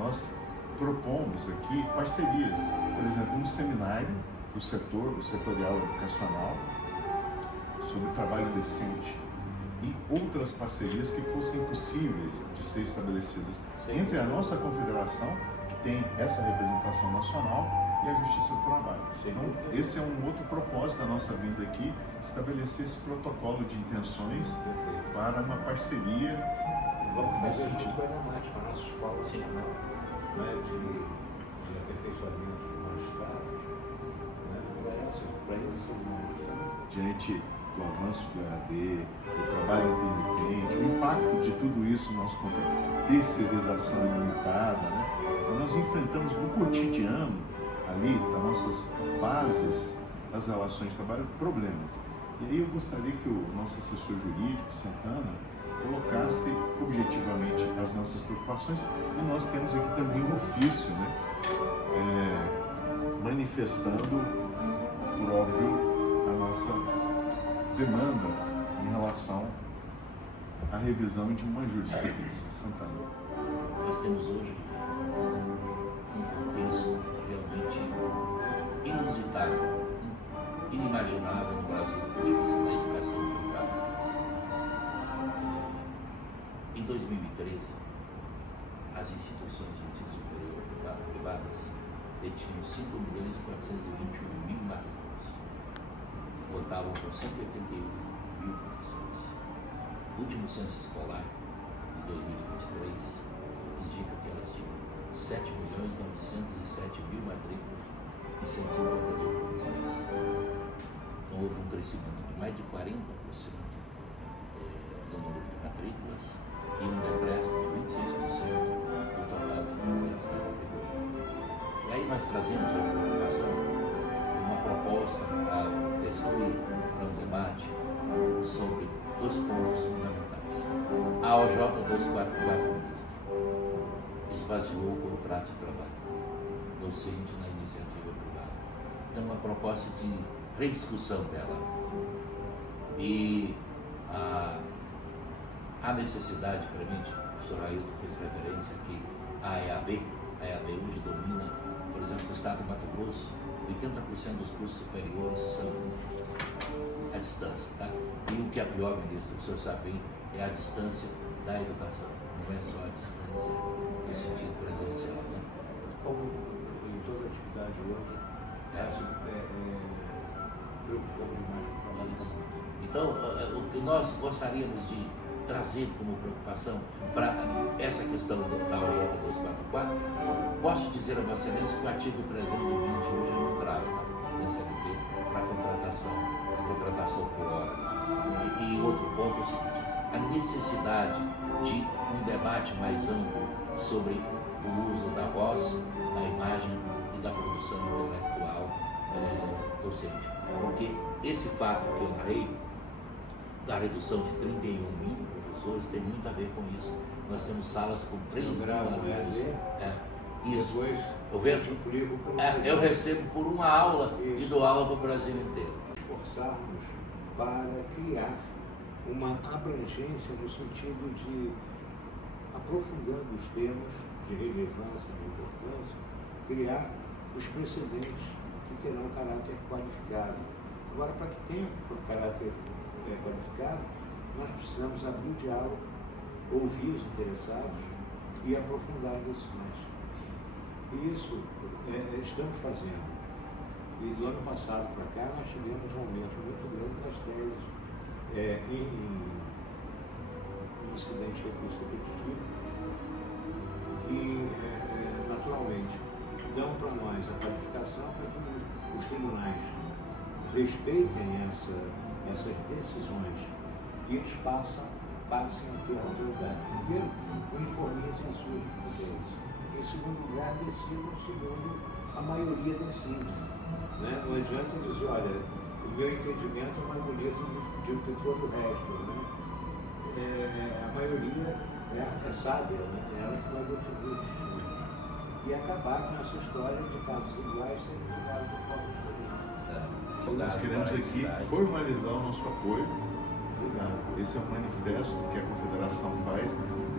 nós propomos aqui parcerias, por exemplo, um seminário do setor, o setorial educacional, sobre trabalho decente e outras parcerias que fossem possíveis de ser estabelecidas entre a nossa confederação, que tem essa representação nacional, e a Justiça do Trabalho. Então, esse é um outro propósito da nossa vinda aqui, estabelecer esse protocolo de intenções para uma parceria. Vamos fazer junto com a ENAMAT, com a nossa escola nacional, né, de aperfeiçoamento de magistrados, né, para esse magistrado. Diante do avanço do EAD, do trabalho intermitente, o impacto de tudo isso nós contra terceirização ilimitada, né? Então, nós enfrentamos no cotidiano, ali, das nossas bases das relações de trabalho, problemas. E aí eu gostaria que o nosso assessor jurídico, Santana, colocasse objetivamente as nossas preocupações, e nós temos aqui também um ofício, né? Manifestando, por óbvio, a nossa demanda em relação à revisão de uma jurisprudência. Santana. Nós temos hoje um contexto realmente inusitado, inimaginável no Brasil, do ponto de vista da educação privada. Em 2013, as instituições de ensino superior privadas detinham 5.421.000 matrículas. Contavam com 181.000 professores. O último censo escolar, de 2023, indica que elas tinham 7.907.000 matrículas e 150.000 professores. Então houve um crescimento de mais de 40% do número de matrículas e um decréscimo de 26% do total de integrantes da categoria. E aí nós trazemos uma preocupação, uma proposta a decidir para um debate sobre dois pontos fundamentais. A OJ 244, ministro, esvaziou o contrato de trabalho docente na iniciativa privada. Então, uma proposta de rediscussão dela. E a necessidade, para mim, o professor Ailton fez referência aqui à EAD. A EAD hoje domina, por exemplo, no estado do Mato Grosso, 80% dos cursos superiores são à distância, tá? E o que é pior, ministro, o senhor sabe bem, é a distância da educação, não é só a distância no sentido presencial, né? Como em toda atividade hoje, preocupamos demais com o trabalho. Então, o que nós gostaríamos de trazer como preocupação para essa questão da OJ 244, posso dizer a Vossa Excelência que o artigo 320 hoje não trata da CLT para a contratação por hora. E outro ponto é o seguinte, a necessidade de um debate mais amplo sobre o uso da voz, da imagem e da produção intelectual docente. Porque esse fato que eu narrei, da redução de 31.000 professores, tem muito a ver com isso. Nós temos salas com 3.000 alunos. Isso. Eu recebo por uma aula e dou aula para o Brasil inteiro. Esforçarmos para criar uma abrangência no sentido de, aprofundando os temas de relevância, de importância, criar os precedentes que terão caráter qualificado. Agora, para que tenha caráter qualificado, nós precisamos abrir o diálogo, ouvir os interessados e aprofundar decisões. E isso estamos fazendo. E do ano passado para cá nós tivemos um aumento muito grande das teses em incidente recurso repetitivo, que naturalmente dão para nós a qualificação para que os tribunais respeitem essas decisões e eles passem a ter autoridade. Primeiro, uniformizem as suas competências. Em segundo lugar, decidam segundo a maioria decide. Né? Não adianta dizer, olha, o meu entendimento é mais bonito do que todo o resto. Né? A maioria é sábia, né? É ela que vai defender os distintos. E acabar com essa história de casos iguais serem julgados de forma diferente. Nós queremos aqui formalizar o nosso apoio. Esse é um manifesto que a Confederação faz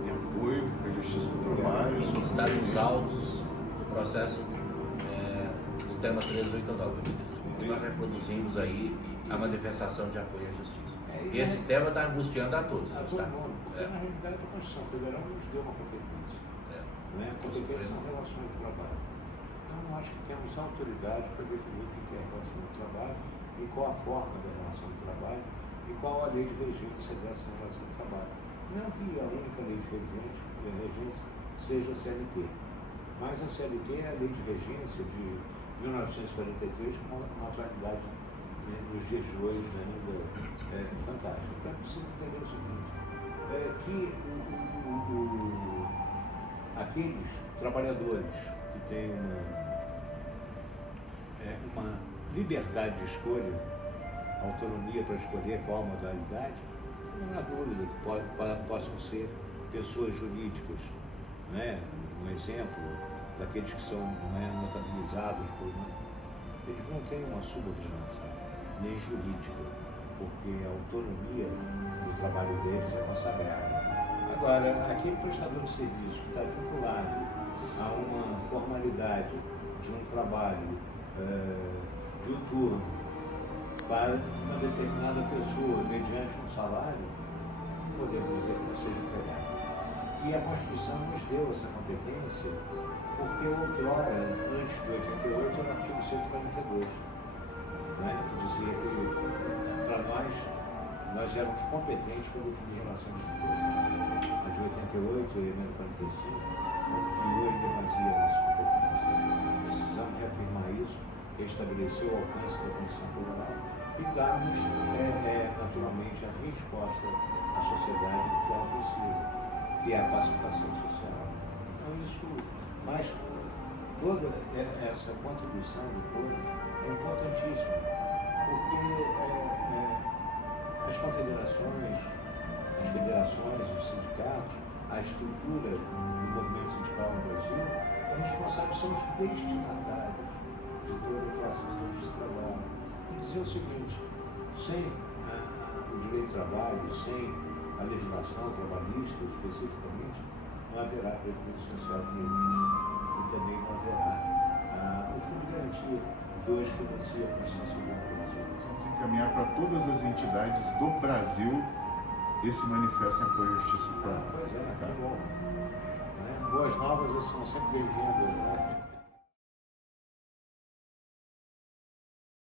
em apoio à Justiça do Trabalho, está nos autos do processo do tema 3899. Nós reproduzimos aí a manifestação de apoio à justiça. Esse tema está angustiando a todos. A todo mundo, porque na realidade a Constituição Federal nos deu uma competência. Né? Competência em relações de trabalho. Então, eu acho que temos autoridade para definir o que é a relação de trabalho e qual a forma da relação de trabalho e qual a lei de regência dessa relação de trabalho. Não que a única lei de regência seja a CLT, mas a CLT é a lei de regência de 1943 com uma atualidade nos dias de hoje ainda fantástica. Então é preciso entender o seguinte, que aqueles trabalhadores que têm uma liberdade de escolha, autonomia para escolher qual modalidade, não há dúvida que possam ser pessoas jurídicas. Né? Um exemplo daqueles que são notabilizados por eles não têm uma subordinação, nem jurídica, porque a autonomia do trabalho deles é consagrada. Agora, aquele prestador de serviço que está vinculado a uma formalidade de um trabalho diuturno para uma determinada pessoa, mediante um salário, podemos dizer que não seja empregado. E a Constituição nos deu essa competência porque outrora, antes de 88, era o artigo 142, né, que dizia que para nós éramos competentes para definir relações de trabalho. A de 88 e a de 45 ampliou em demasia a nossa competência. Precisamos reafirmar isso, restabelecer o alcance da Constituição Federal e darmos, naturalmente, a resposta à sociedade que ela precisa, que é a pacificação social. Então, isso, mas toda essa contribuição de todos é importantíssima, porque as confederações, as federações, os sindicatos, a estrutura do movimento sindical no Brasil, é responsável, são os destinatários de toda a atuação da justiça do trabalho. E dizer o seguinte, sem o direito do trabalho, sem a legislação trabalhista especificamente, não haverá previdência social que existe e também não haverá o Fundo de Garantia que hoje financia a Constituição Civil do Brasil. Vamos encaminhar para todas as entidades do Brasil esse manifesto em apoio à justiça. Pois é, que bom. Boas novas são sempre bem-vindas, né?